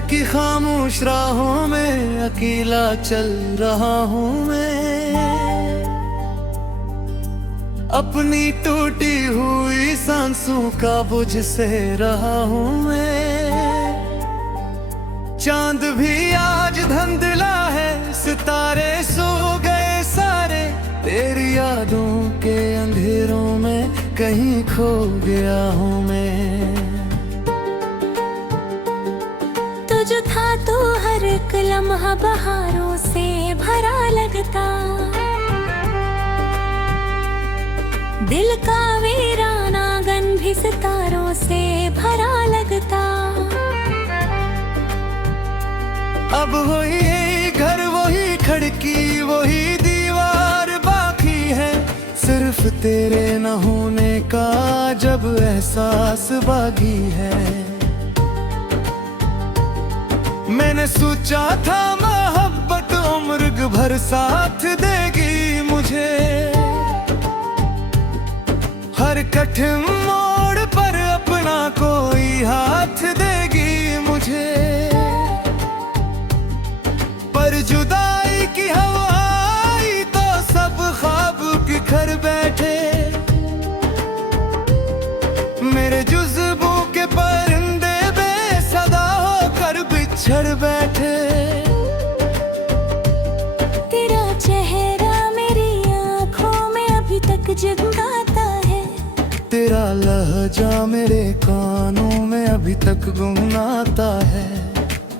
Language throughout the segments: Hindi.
की खामोश राहों में अकेला चल रहा हूँ मैं। अपनी टूटी हुई सांसों का बोझ सह रहा हूँ मैं। चांद भी आज धुंधला है, सितारे सो गए सारे। तेरी यादों के अंधेरों में कहीं खो गया हूँ मैं। तू जो था तो हर एक लम्हा बहारों से भरा लगता। दिल का वीराना आंगन भी सितारों से भरा लगता। अब वही घर, वही खिड़की, वही दीवार बाकी है। सिर्फ तेरे न होने का जब एहसास बाकी है। मैंने सोचा था मोहब्बत उम्र भर साथ देगी मुझे। हर कठिन मोड़ पर अपना कोई हाथ देगी मुझे। पर जुदाई की हवा आई तो सब ख्वाब बिखर बैठे। मेरे जुज़्बों के परिंदे बेसदा होकर बिछड़ बैठे। तेरा चेहरा मेरी आँखों में अभी तक जगमगाता है। तेरा लहजा मेरे कानों में अभी तक गुनगुनाता है।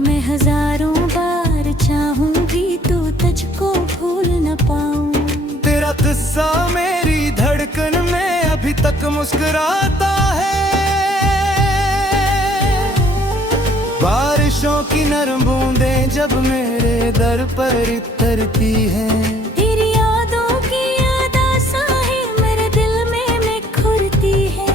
मैं हजारों बार चाहूंगी तो तुझको भूल न पाऊं। तेरा किस्सा मेरी धड़कन में अभी तक मुस्कुराता है। बारिशों की नरम बूंदें जब मेरे दर पर उतरती हैं। तेरी यादों की याद आसाएं मेरे दिल में निखरती है।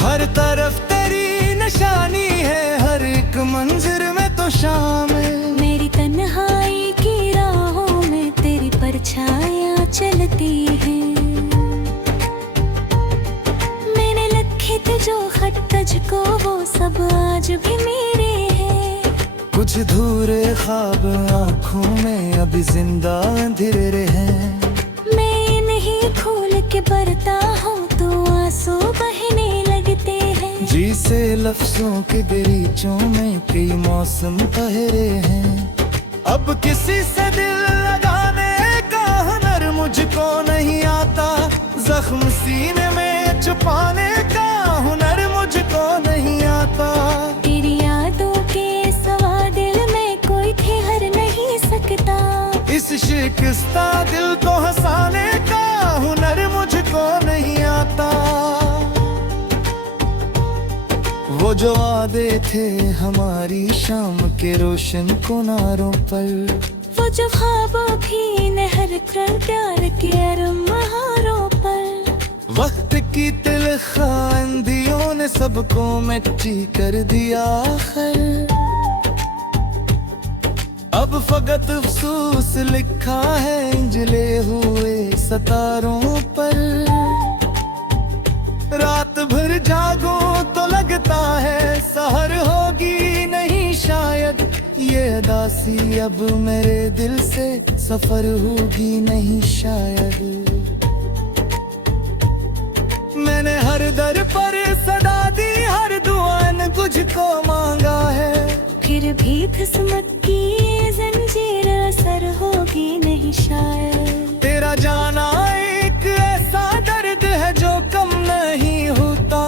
हर तरफ तेरी निशानी है, हर एक मंजिल में तो शामिल। मेरी तन्हाई की राहों में तेरी परछाइयाँ चलती हैं। मैंने लिखे थे जो खत तुझको वो सब आज भी मेरे हैं। कुछ धूरे ख्वाब आँखों में अभी जिंदा अंधेरे हैं। मैं नहीं खोल के बरता हूँ तो आंसू बहने लगते हैं। जी से लफ्जों के दरीचों में कई मौसम ठहरे हैं। अब किसी से दिल लगाने का हुनर मुझको नहीं आता। जख्म सीने में छुपाने का हुनर मुझको नहीं आता। तेरी यादों के सवा दिल में कोई ठहर नहीं सकता। इस शिकस्ता दिल को हंसाने का हुनर मुझको नहीं आता। वो जो वादे थे हमारी शाम के रोशन किनारों पर। वो जो ख्वाबों की नहर कर प्यार के अरमानों पर। वक्त की तिलखा आंधियों ने सबको मिट्टी कर दिया आखिर। अब फकत अफसोस लिखा है इंजले हुए सितारों पर। रात भर जागो तो लगता है सहर होगी नहीं शायद। ये उदासी अब मेरे दिल से सफर होगी नहीं शायद। मैंने हर दर पर सदा दी, हर दुआ ने तुझको मांगा है। फिर भी किस्मत की ये जंजीर असर होगी नहीं शायद। तेरा जाना एक ऐसा दर्द है जो कम नहीं होता।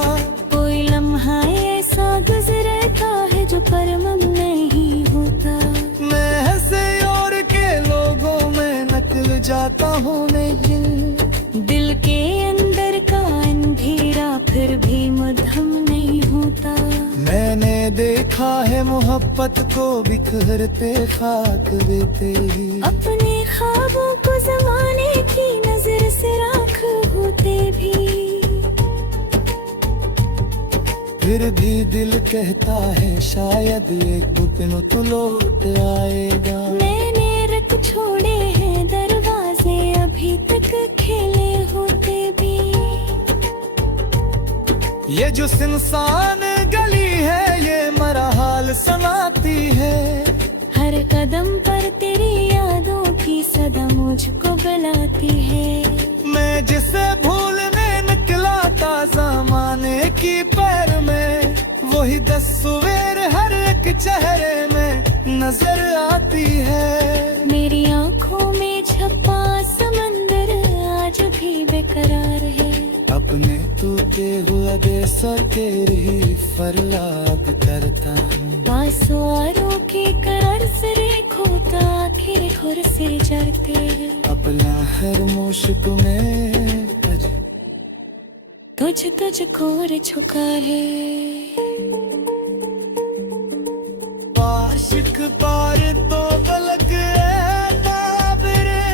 कोई लम्हा ऐसा गुजरता है जो परमम नहीं होता। मैं हंसे और के लोगों में नकल जाता हूँ नहीं। दिल के अंदर का अंधेरा फिर भी मध्यम नहीं होता। मैंने देखा है मोहब्बत को बिखरते खाक देते ही। अपने ख्वाबों को जमाने की नजर से राख होते भी। फिर भी दिल कहता है शायद एक दिन तो लौट आएगा। मैंने रख छोड़े हैं दरवाजे अभी तक खेले होते भी। ये जो सुनसान गली है हाल सुनाती है। हर कदम पर तेरी यादों की सदा मुझको बुलाती है। मैं जिसे भूलने निकला था ज़माने की पैर में, वही 10 सवेर हर एक चेहरे में नजर आती है। मेरी आंखों में छपा समंदर आज भी बेकरार है। अपने टूटे हुए बेसर तेरी फरियाद करता हूँ। आंसुओं के करार से खोता आखिर खुर से जरते हैं। अपना हर मुश्क में तुझको झुका है। आशिक पार तो पलक है ताबरे,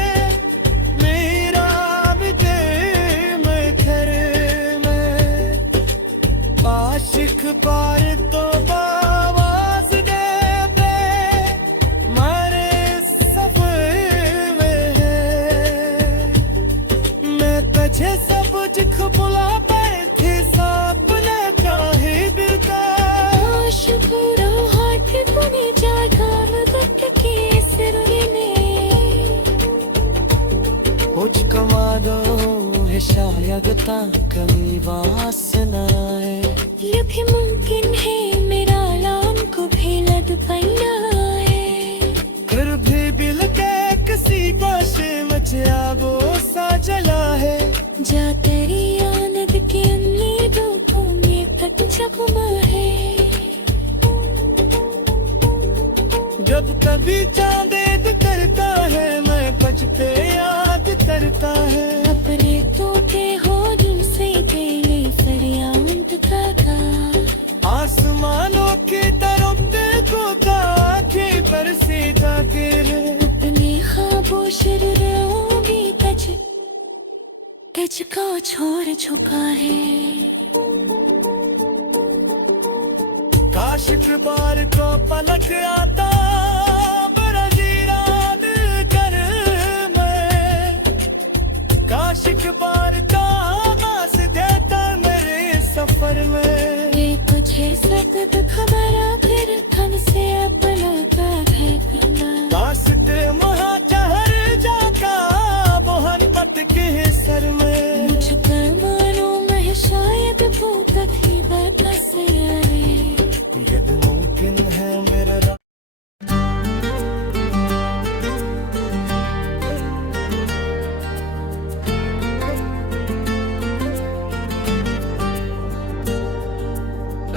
मेरा बिते मैं घर में। आशिक पार तो आवाज दे दे, मारे सफर में है। मैं तुझे सब कुछ भुला बैठे सपने चाहे दिल का। शुक्र हाथ पुने जा काम गट के सिरने कुछ कमा दो है शायद ता कमी वासना है। ये भी मुमकिन है मेरा लान को भी लद पाना है। फिर भी बिल के किसी पासे मचा वो सा जला है। जा तेरी आनंद के उम्मीदों को में तक जख्म है। जब कभी चांद करता है मैं बच पे याद करता है। अपने टूटे होठों से तेरे फरियाद का आसमानों की तरफ देखो आँखें पर सीधा गिरे। अपने ख्वाबों शर्रोगी तुझको छोड़ चुका है। काश एक बार को पलक आता मेरा जीरान कर मैं। काश एक बार का आवाज देता मेरे सफर में। ये तुझे सतत खबर फिर थन से अपना का भेजना। वास्ते महाचहर जाका मोहन पत के सर में। मुझ पर मानो मैं शायद भूत थी बरस आए। यदि मुमकिन है मेरा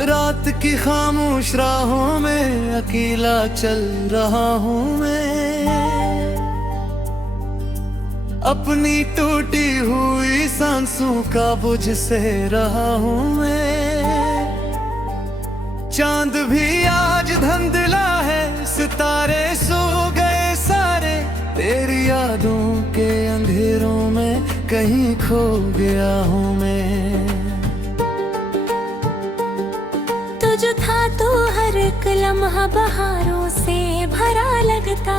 रात की खामोश राहों में अकेला चल रहा हूँ मैं। अपनी टूटी हुई सांसों का बोझ सह रहा हूँ मैं। चांद भी आज धुंधला है, सितारे सो गए सारे। तेरी यादों के अंधेरों में कहीं खो गया हूँ मैं। तू जो था तो हर एक लम्हा बहारों से भरा लगता।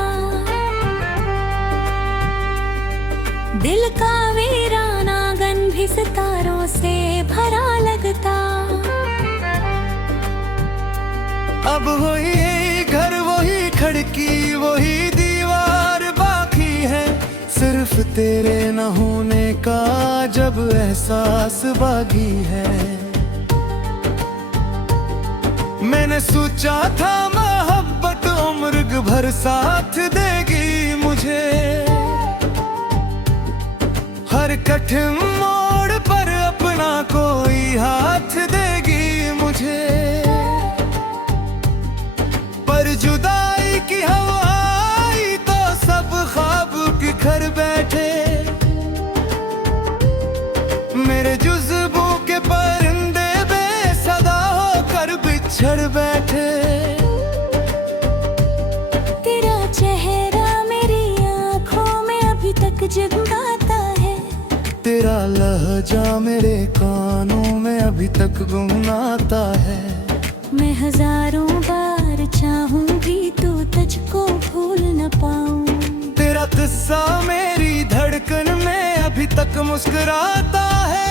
दिल का वीराना गन भी सितारों से भरा लगता। अब वही घर वही खिड़की वही दीवार बाकी है। सिर्फ तेरे न होने का जब एहसास बाकी है। मैंने सोचा था मोहब्बत उम्र भर साथ देगी मुझे। हर कठिन मोड़ पर अपना कोई हाथ देगी मुझे। पर जुदाई की हवा आई तो सब ख्वाब बिखर बैठे। मेरे जुज़्बों के परिंदे बेसदा होकर बिछड़ बैठे। तेरा चेहरा मेरी आँखों में अभी तक जगमगाता है। तेरा लहजा मेरे कानों में अभी तक गुनगुनाता है। मैं हजारों बार चाहूंगी तो तुझको भूल न पाऊं। तेरा किस्सा मेरी धड़कन में अभी तक मुस्कुराता है।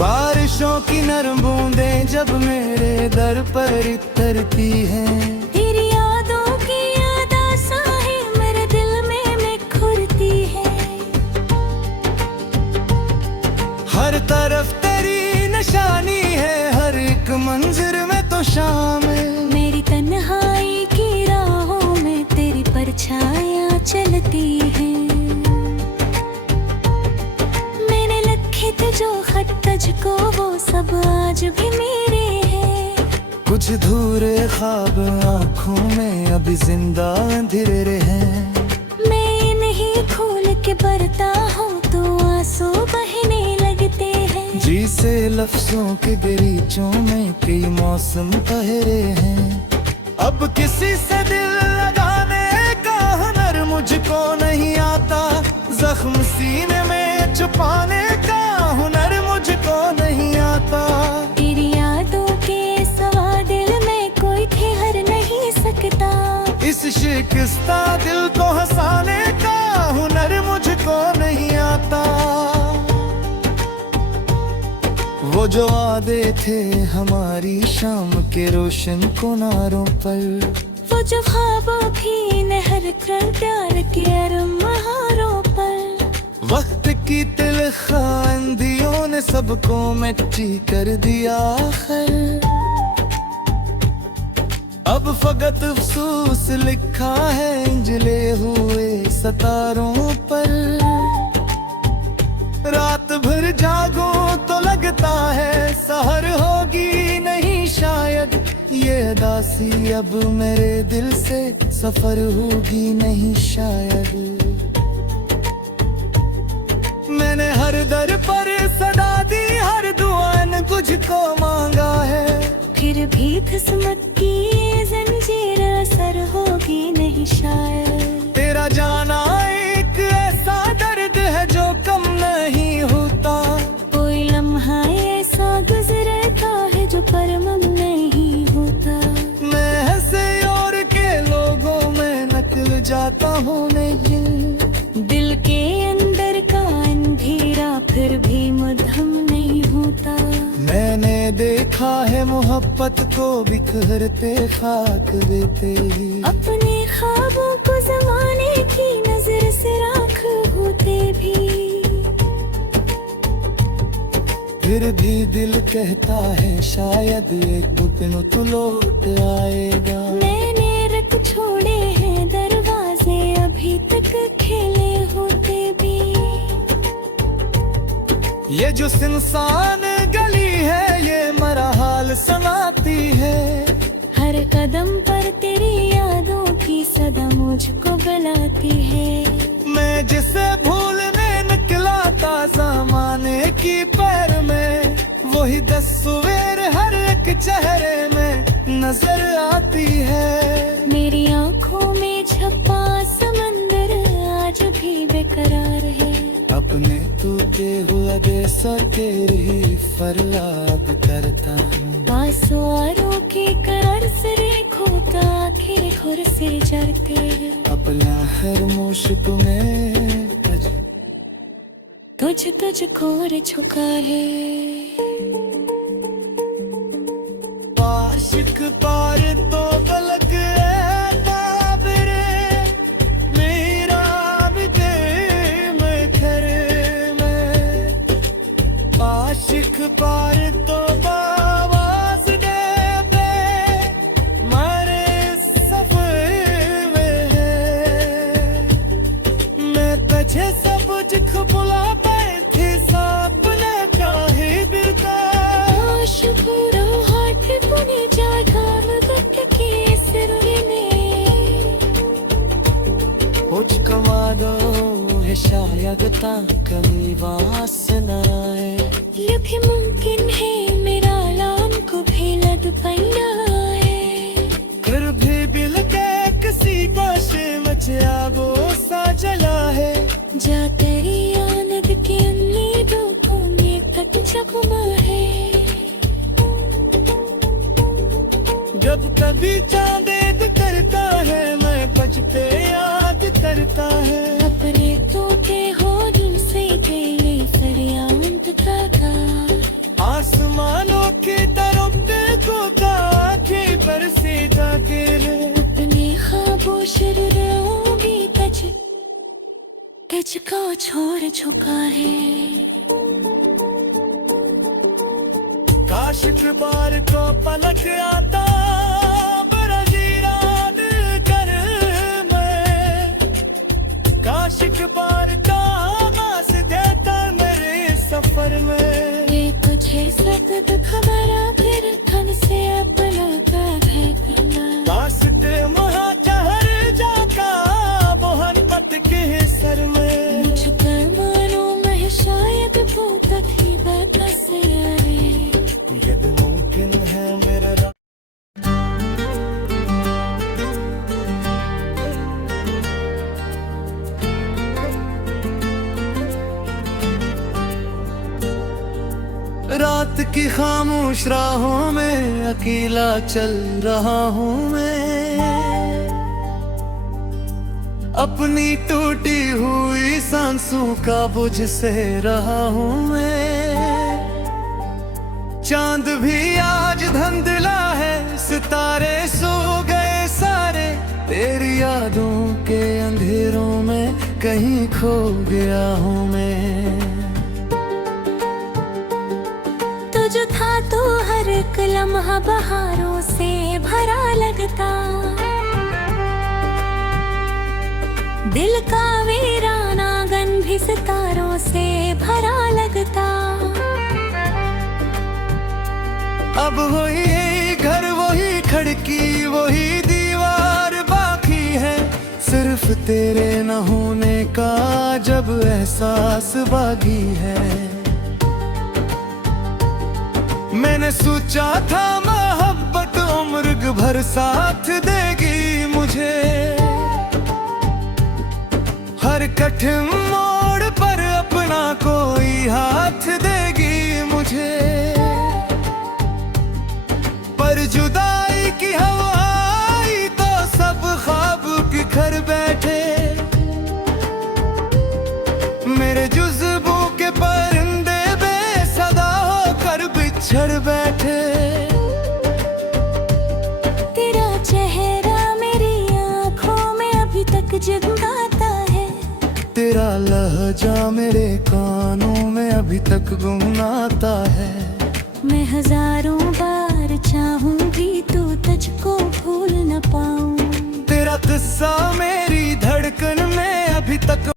बारिश बारिशों की नरम बूंदें जब मेरे दर पर उतरती हैं, तेरी यादों की याद आशाएं मेरे दिल में खुरती है। हर तरफ तेरी निशानी है, हर एक मंजिल में तो शामिल। मेरी तन्हाई की राहों में तेरी परछाइयाँ चलती हैं। मैंने लिखे थे जो खत तुझको वो सब आज भी मेरे हैं। कुछ धूरे ख्वाब आँखों में अभी जिंदा अंधेरे हैं। मैं नहीं खोल के बरता हूँ तो आंसू बहने लगते हैं। जी से लफ्जों के गरीचों में कई मौसम ठहरे हैं। अब किसी से दिल लगाने का हुनर मुझको नहीं आता, जख्म सीने में छुपाने का हुनर मुझको नहीं आता। तेरी यादों के सवा दिल में कोई ठहर नहीं सकता। इस शिकस्ता दिल को हंसाने का हुनर मुझको नहीं आता। वो जो वादे थे हमारी शाम के रोशन किनारों पर, वो जो ख्वाबों की नहर कर प्यार के अरमानों पर, वक्त की तिलखा आंधियों ने सबको मिट्टी कर दिया आखिर। अब फकत अफसोस लिखा है इन जले हुए सितारों पर। रात भर जागो तो लगता है सहर होगी नहीं शायद। ये उदासी अब मेरे दिल से सफर होगी नहीं शायद। मैंने हर दर पर सदा दी, हर दुआ ने तुझको मांगा है। फिर भी किस्मत की ये जंजीर असर होगी नहीं शायद। तेरा जाना एक ऐसा दर्द है जो कम नहीं होता। कोई लम्हा ऐसा गुजरता है जो परमम नहीं होता। मैं ऐसे और के लोगों में नकल जाता हूँ नहीं। दिल के अंदर का अंधेरा फिर भी मध्यम नहीं होता। मैंने देखा है मोहब्बत को बिखरते खाक देते ही। अपने ख्वाबों को जमाने की नजर से राख होते भी। फिर भी दिल कहता है शायद एक दिन तो लौट आएगा। मैंने रख छोड़े हैं दरवाजे अभी तक खेले होते भी। ये जो सुनसान गली है ये मरा हाल सुनाती है। हर कदम पर तेरी यादों की सदा मुझको बुलाती है। मैं जिसे भूलने निकला था ज़माने की पैर में, वही तस्वीर हर एक चेहरे में नजर आती है। मेरी आंखों में छपा समंदर आज भी बेकरार है। अपने टूटे हुए देशों तेरी फरियाद करता हूँ। आंसुओं के करार से रेखों का आखिर खुर से जरते हैं। अपना हर मुश्क में तुझको झुका है। आशिक पार तो पलक पार तो आवाज दे दे मारे सफर में है। मैं तुझे सब कुछ भुला पाए थे सपने का ही बिता। शुक्र हाथ पुने जागा मगत के सिर में। कुछ कमा दो है शायद ता कमी वासना है। ये भी मुमकिन है मेरा लान को भी लग पाना है। फिर भी बिल के किसी पाशे मचा वो सा जला है। जा तेरी आनंद की उम्मीदों को में कट जख्मा है। जब कभी चांदेद करता है मैं बचते याद करता है। अपने तोते हो दिल से गए फरियाद का आसमानों की तरफ देखो आँखें पर से जाके रे अपने ख्वाबों शरूरों टच को छोड़ चुका है। काश एक बार को पलक आता बड़ा वीरान कर मैं, काश एक बार का आवाज देता मेरे सफर में। ये तुझे सब खबर फिर खन से अपना का भेजना, कास्ते महाजहर जाका मोहब्बत के सर में। मुझ पर मानो मैं शायद भूत थी बकस यारे, यदि मुमकिन है मेरा रात की खामोश राहों में अकेला चल रहा हूँ मैं, अपनी टूटी हुई सांसों का बोझ सह रहा हूँ मैं। चांद भी आज धुंधला है, सितारे सो गए सारे, तेरी यादों के अंधेरों में कहीं खो गया हूँ मैं। तू जो था तो हर एक लम्हा बहारों से भरा लगता, दिल का वीराना गन भी सितारों से भरा लगता। अब वही घर वही खिड़की वही दीवार बाकी है, सिर्फ तेरे न होने का जब एहसास बाकी है। मैंने सोचा था मोहब्बत उम्र भर साथ देगी मुझे, हर कठिन मोड़ पर अपना कोई हाथ देगी मुझे। पर जुदाई की हवा आई तो सब ख्वाब बिखर बैठे, मेरे जुज़्बों के परिंदे बेसदा होकर बिछड़ बैठे। तेरा चेहरा मेरी आँखों में अभी तक जगाता है, तेरा लहजा मेरे कानों में अभी तक गुनगुनाता है। मैं हजारों बार चाहूंगी तू तुझको भूल न पाऊं, तेरा किस्सा मेरी धड़कन में अभी तक